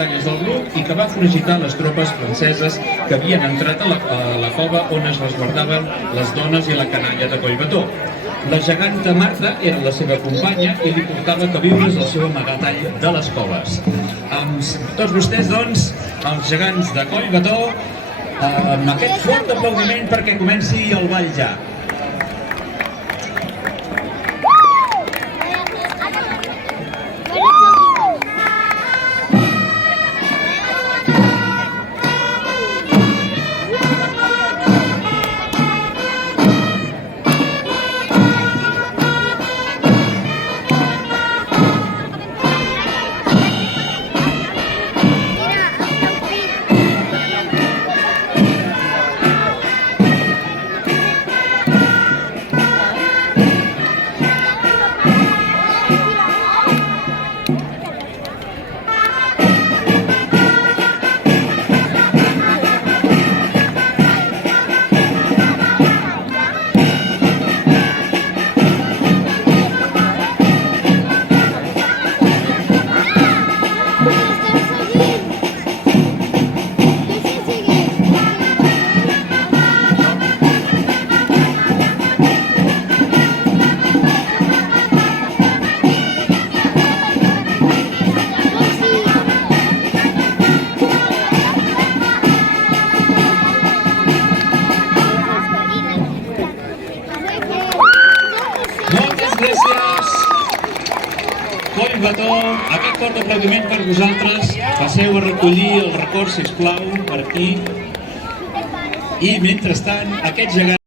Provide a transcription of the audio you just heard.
del grup i que va foragitar les tropes franceses que havien entrat a la cova on es resguardaven les dones i la canalla de Collbató. La geganta Marta era la seva companya i li portava queviures al seu amagatall de les coves. Amb tots vostès, doncs, els gegants de Collbató, amb aquest fort aplaudiment perquè comenci el ball ja. Gràcies, Collbató. Aquest fort aplaudiment per vosaltres. Passeu a recollir el record, sisplau, per aquí. I mentrestant, aquest gegant